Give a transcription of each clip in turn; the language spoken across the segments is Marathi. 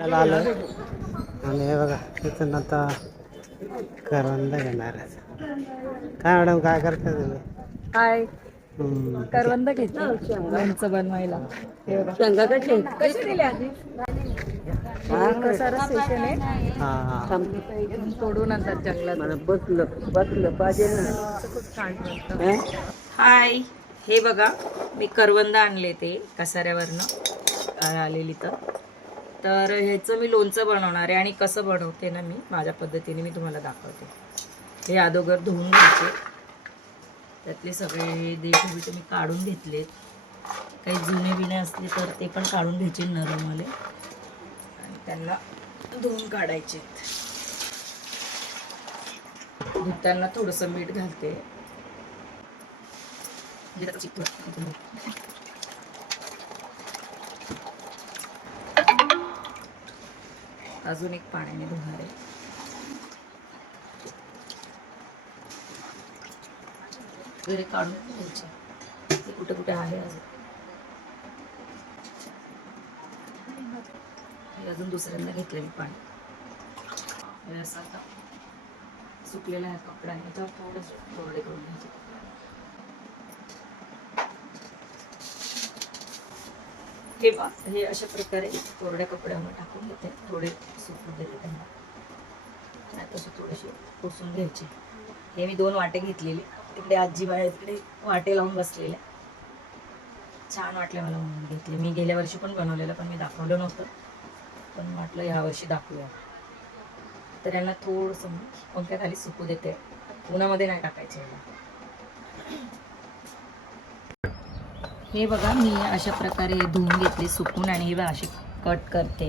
त्याला आलं आणि हे बघा तिथून आता करवंद घेणार आहे. काय मॅडम काय करताय तुम्ही? हाय, करवंद घेतली लोणचं बनवायला. हे बघा शेंगा कशी कशी दिली आधी कसारा स्टेशन आहे. हां इथून तोडून आणतात जंगलात. मला बसलं पाहिजे ना. खूप छान बनतं. हाय, हे बघा मी करवंद आणले ते कसाऱ्यावरनं आलेली तर ह्याचं मी लोणचं बनवणार आहे आणि कसं बनवते ना मी माझ्या पद्धतीने मी तुम्हाला दाखवते. हे अगोदर धुवून घ्यायचे, त्यातले सगळे देठ बिठ मी काढून घेतलेत. काही जुने बिणे असले तर ते पण काढून घ्यायचे नरमवाले आणि त्यांना धुवून काढायचे. धुताना थोडंसं मीठ घालते. अजून एक पाण्याने धुणार आहे. वगैरे काढून घ्यायचे, ते कुठे कुठे आहे अजून. हे अजून दुसऱ्यांदा घेतलेले पाणी. हे असं आता सुकलेला आहे कपडा आहे, त्याच्यावर थोडंसं कोरडे करून घ्यायचे. हे बा हे अशा प्रकारे कोरड्या कपड्यावर टाकून घेते, थोडे सुकून देते त्यांना. नाही तसे थोडेसे पुसून घ्यायचे. हे मी 2 वाटे घेतलेले, तिकडे आजी बाहेर तिकडे वाटे लावून बसलेल्या. छान वाटले मला म्हणून घेतले. मी गेल्या वर्षी पण बनवलेलं, पण मी दाखवलं नव्हतं, पण म्हटलं ह्या वर्षी दाखवूया. तर यांना थोडंसं पंख्याखाली सुकू देते, उन्हामध्ये नाही टाकायचे याला. हे बघा मी अशा प्रकारे धुवून घेतले सुकून आणि हे बघा असे कट करते.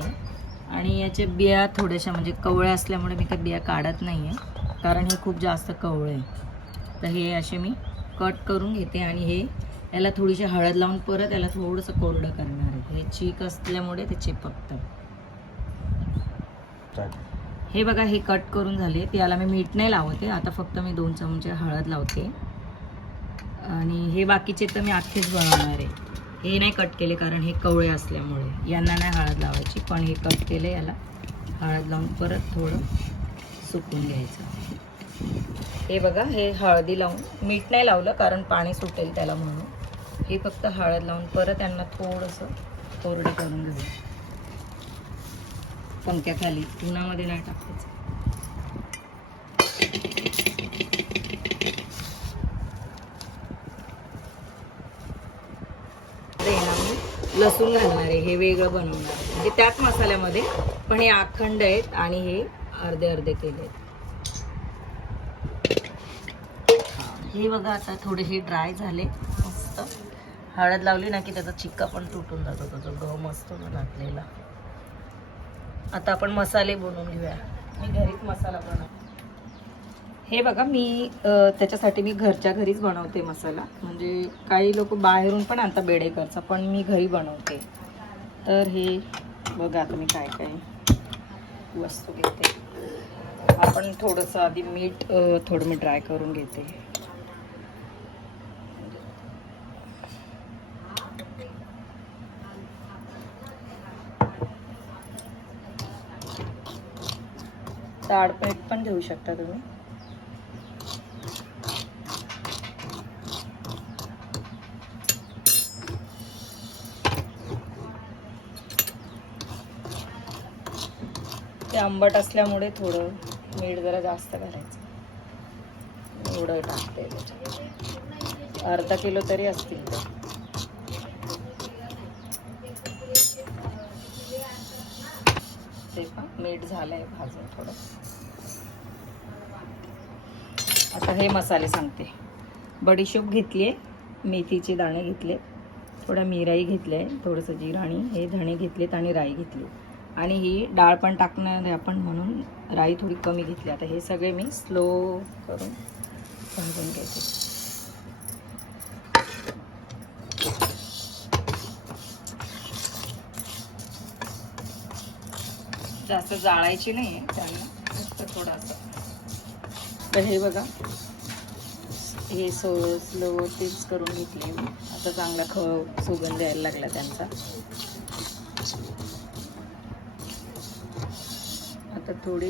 आणि याचे बिया थोड्याशा म्हणजे कवळे असल्यामुळे मी काही बिया काढत नाही आहे, कारण हे खूप जास्त कवळे आहे. तर हे असे मी कट करून घेते आणि हे याला थोडीशी हळद लावून परत याला थोडंसं कोरडं करणार आहे. हे चीक असल्यामुळे ते चिपकतं. हे बघा हे कट करून झाले. याला मी मीठ नाही लावते आता, फक्त मी 2 चमचे हळद लावते. आणि हे बाकीचे तर मी अख्खेच बनवणार आहे. हे नाही कट केले कारण हे कवळे असल्यामुळे यांना नाही हळद लावायची, पण हे कट केले याला हळद लावून परत थोडं सुकून घ्यायचं. हे बघा हे हळदी लावून, मीठ नाही लावलं कारण पाणी सुटेल त्याला म्हणून. हे फक्त हळद लावून परत यांना थोडंसं कोरडे करून घेऊ. पंख्याखाली, उन्हामध्ये नाही टाकायचं. लसूण घालणार आहे, हे वेगळं बनवणार आहे म्हणजे त्याच मसाल्यामध्ये, पण हे अखंड आहेत आणि हे अर्धे अर्धे केले आहेत. हे बघा आता थोडे हे ड्राय झाले मस्त. हळद लावली ना की त्याचा चिक्का पण तुटून जातो, तो जो गम असतो ना लागलेला. आता आपण मसाले बनवून घेऊया. मी घरीच मसाला बनवते. हे बघा मी त्याच्यासाठी मी घरच्या घरीच बनवते मसाला. म्हणजे काही लोक बाहेरून पण आणतात बेडेकरचा, पण मी घरी बनवते. तर हे बघा आता मी काय काय वस्तू घेते. आपण थोडंसं आधी मीठ थोडं मी ड्राय करून घेते. ताडपीठ पण घेऊ शकता तुम्ही. ते आंबट असल्यामुळे थोडं मीठ जरा जास्त घालायचं. एवढं टाकते त्याच्यात, अर्धा किलो तरी असतील ते पण. मीठ झालंय भाजून थोडं. आता हे मसाले सांगते. बडीशोप घेतली आहे, मेथीचे दाणे घेतले, थोडा मिराई घेतले, थोडंसं जिरं आणि हे धणे घेतलेत आणि राई घेतली. आणि ही डाळ पण टाकणार आहे आपण म्हणून राई थोडी कमी घेतली. आता हे सगळे मी स्लो करून भाजून घ्यायचे. जास्त जाळायची नाही आहे त्यांना, फक्त थोडासा. तर हे बघा हे स्लो तेच करून घेतले मी. आता चांगला सुगंध यायला लागला त्यांचा. आता थोडी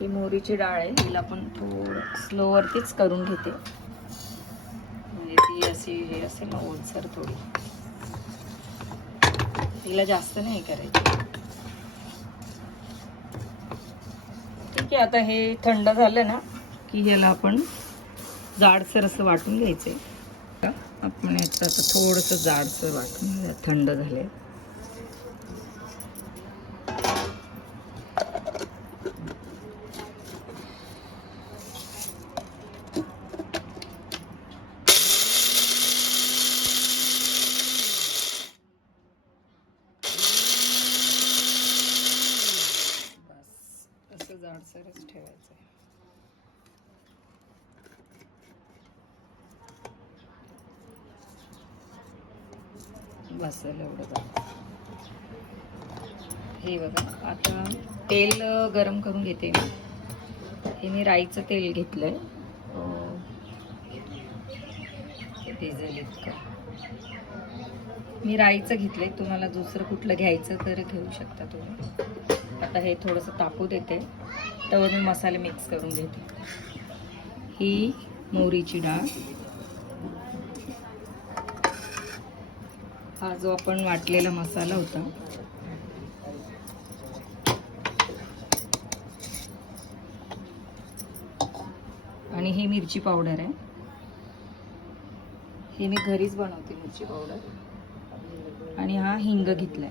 ही मोहरीची डाळ आहे, हिला पण थोडं स्लोवरतीच करून घेते, म्हणजे ती अशी हे असेल ना ओलसर थोडी, हिला जास्त नाही करायची. ठीक आहे, आता हे थंड झालं ना की ह्याला आपण जाडसर असं वाटून घ्यायचं. आपण याचं आता थोडंसं जाडसर वाटून घेऊया, थंड झाले. असं जाडसरच ठेवायचं. बसेल एवढं. हे बघा, आता तेल गरम करून घेते मी. हे मी राईचं तेल घेतलंय, भिजेल इतकं. मी राईचं घेतलंय, तुम्हाला दुसरं कुठलं घ्यायचं तर घेऊ शकता तुम्ही. आता हे थोडंसं तापू देते, त्यावर मी मसाले मिक्स करून घेते. ही मोहरीची डाळ, हा जो आपण वाटलेला मसाला होता, आणि ही मिरची पावडर आहे. हे मी घरीच बनवते मिरची पावडर. आणि हा हिंग घेतलाय.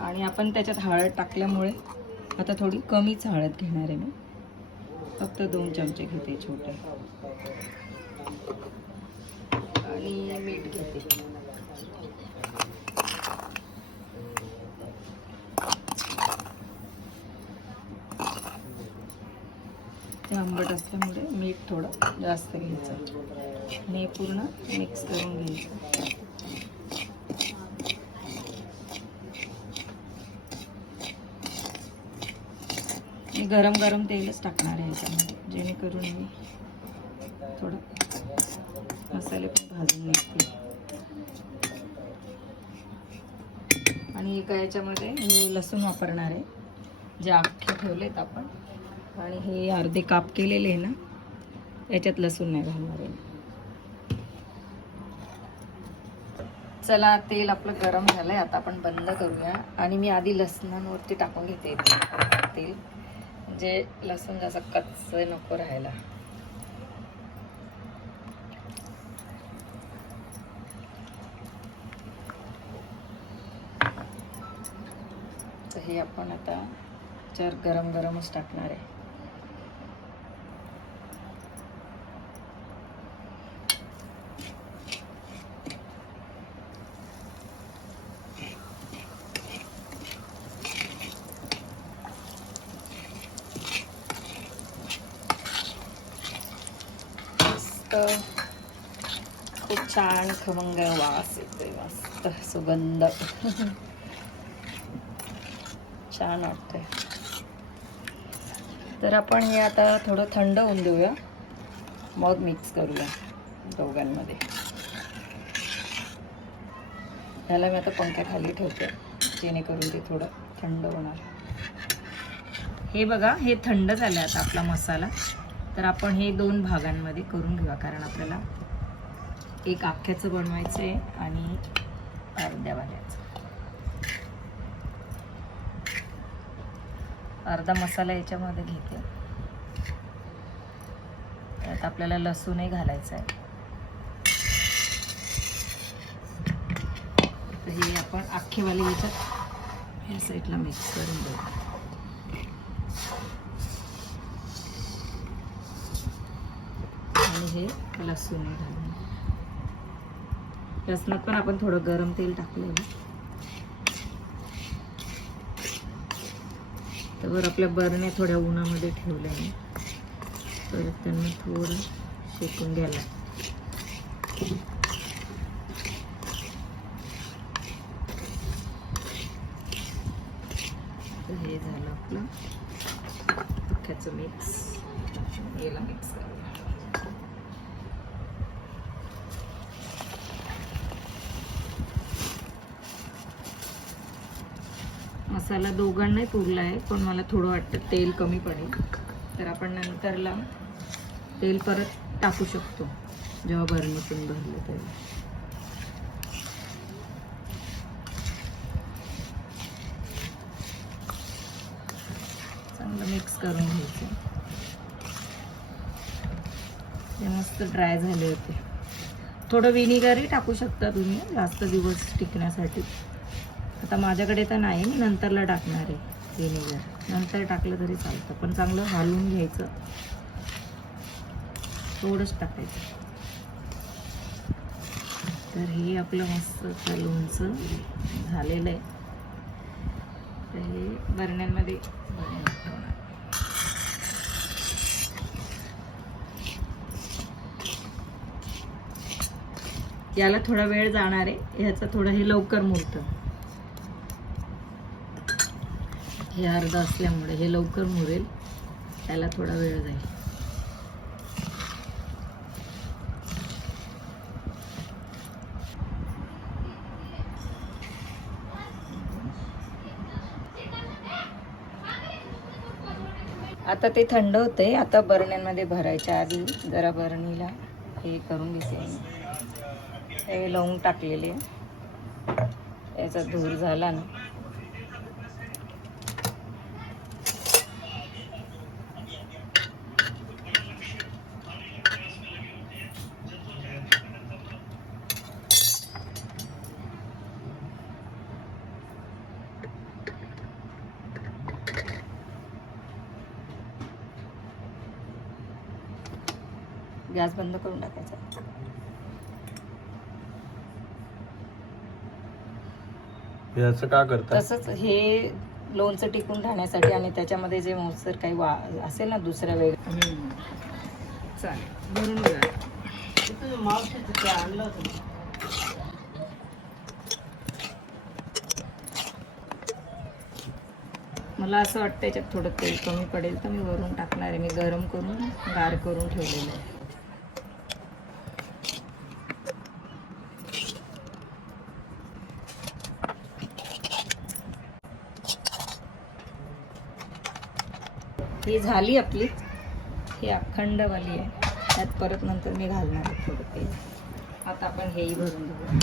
आणि आपण त्याच्यात हळद टाकल्यामुळे आता थोडी कमीच हळद घेणार आहे मी, फक्त 2 चमचे घेते छोटे. आणि मीठ घेते. ते आंबट असल्यामुळे मीठ थोडं जास्त घ्यायचं आणि पूर्ण मिक्स करून घ्यायचं. मी गरम गरम तेलच टाकणार आहे याच्यामध्ये, जेणेकरून मी थोडं मसाले पण भाजून निघतील. आणि एका याच्यामध्ये मी लसूण वापरणार आहे, जे अख्खे ठेवलेत आपण. आणि हे अर्धे काप केलेले आहे ना, याच्यात लसूण नाही घालणार आहे. चला, तेल आपलं गरम झालंय, आता आपण बंद करूया. आणि मी आधी लसणांवरती टाकून घेते तेल, म्हणजे लसूण जास्त कच्चं नको राहायला. तर हे आपण आता गरम गरमच टाकणार आहे. खूप छान खमंग वास येतोय, मस्त सुगंध. छान वाटतंय. तर आपण हे आता थोडं थंड होऊन देऊया, मग मिक्स करूया दोघांमध्ये. ह्याला मी आता पंख्याखाली ठेवते, जेणेकरून ते थोडं थंड होणार. हे बघा, हे थंड झालं आता आपला मसाला. तर आपण हे 2 भागांमध्ये करून घेऊया, कारण आपल्याला एक अख्ख्याचं बनवायचं आहे आणि अर्ध्या वाल्याचं. अर्धा मसाला याच्यामध्ये घेते. त्यात आपल्याला लसूणही घालायचं आहे. तर हे आपण अख्खेवाले याच्यात या साईडला मिक्स करून देऊ. आणि हे लसूणही घालून. लसणात पण आपण थोडं गरम तेल टाकलेलं. तर आपल्या बरण्या थोड्या उन्हामध्ये ठेवल्या मी, तर त्यांना थोडं शेकून घ्यायला. तर हे झालं आपलं अख्ख्याचं मिक्स. याला मिक्स करूया. मसाला दोघांनाही पुरला आहे, पण मला थोडं वाटतं तेल कमी पडेल, तर आपण नंतरला तेल परत टाकू शकतो जेव्हा भरणीतून भरलं तेव्हा. चांगलं मिक्स करून घ्यायचं. ते मस्त ड्राय झाले होते. थोडं विनिगरही टाकू शकता तुम्ही जास्त दिवस टिकण्यासाठी. आता माझ्याकडे तर नाही, मी नंतरला टाकणार आहे विनिगर. नंतर टाकलं तरी चालतं, पण चांगलं हलवून घ्यायचं. थोडंच टाकायचं. तर हे आपलं मस्त लोणचं झालेलं आहे. तर हे बरण्यांमध्ये भरून ठेवणार. याला थोडा वेळ जाणार आहे, ह्याचं थोडं हे लवकर मुरतं. हे अर्ध असल्यामुळे हे लवकर मुरेल, त्याला थोडा वेळ जाईल. आता ते थंड होते. आता बरण्यांमध्ये भरायच्या आधी जरा बरणीला हे करून घेते. हे लवंग टाकलेले, याचा धूर झाला ना गॅस बंद करून टाकायचा. याचं का करता? तसंच हे लोणचं टिकून राहण्यासाठी आणि त्याच्यामध्ये जे मोसर काही असेल ना दुसऱ्या वेळ. चालेल, भरून घ्या. आणलं होतं. मला असं वाटतं याच्यात थोडं तेल कमी पडेल, तर मी वरून टाकणार आहे. मी गरम करून गार करून ठेवलेलं आहे. ही झाली आपली, ही अखंडवाली आहे. त्यात परत नंतर मी घालणार आहे थोडं तेल. आता आपण हेही भरून घेऊ.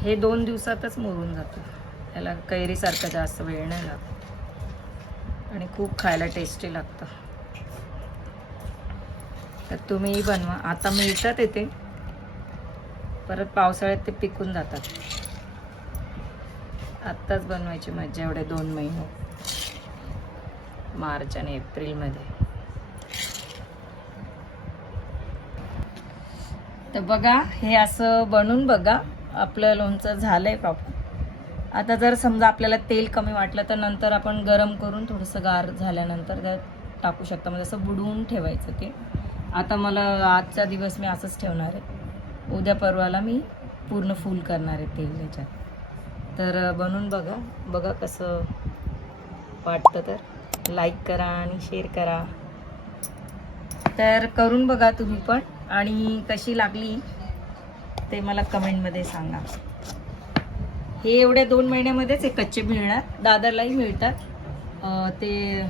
हे 2 दिवसातच मुरून जातं. त्याला कैरीसारखं जास्त वेळ नाही लागत आणि खूप खायला टेस्टी लागतं. तर तुम्हीही बनवा. आता मिळतात येते, परत पावसाळ्यात ते पिकून जातात. आत्ताच बनवायची मजा एवढे 2 महिने, मार्च आणि एप्रिलमध्ये. तर बघा, हे असं बनवून बघा. आपलं लोणचं झालंय प्रॉपर. आता जर समजा आपल्याला तेल कमी वाटलं तर नंतर आपण गरम करून थोडंसं गार झाल्यानंतर त्यात टाकू शकता. म्हणजे असं बुडवून ठेवायचं ते. आता मला आजचा दिवस मी असंच ठेवणार आहे. उद्या परवाला मी पूर्ण फुल करणार आहे तेल याच्यात. तर बनवून बघा. बघा कसं वाटतं, तर लाईक करा आणि शेअर करा. तर करून बघा तुम्ही पण, आणि कशी लागली ते मला कमेंटमध्ये सांगा. हे एवढ्या 2 महिन्यामध्येच हे कच्चे मिळणार. दादरलाही मिळतात. ते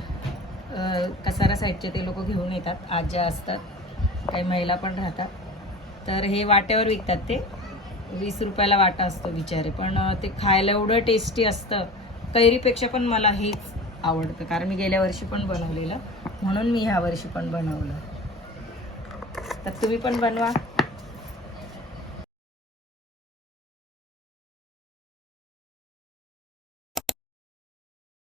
कसारा साईडचे ते लोक घेऊन येतात. आज्या असतात, काही महिला पण राहतात. तर हे वाट्यावर विकतात. ते 20 रुपयाला वाटा असतो बिचारे, पण ते खायला एवढं टेस्टी असतं. कैरीपेक्षा पण मला हेच आवडतं, कारण मी गेल्या वर्षी पण बनवलेलं, म्हणून मी ह्या वर्षी पण बनवलं. तर तुम्ही पण बनवा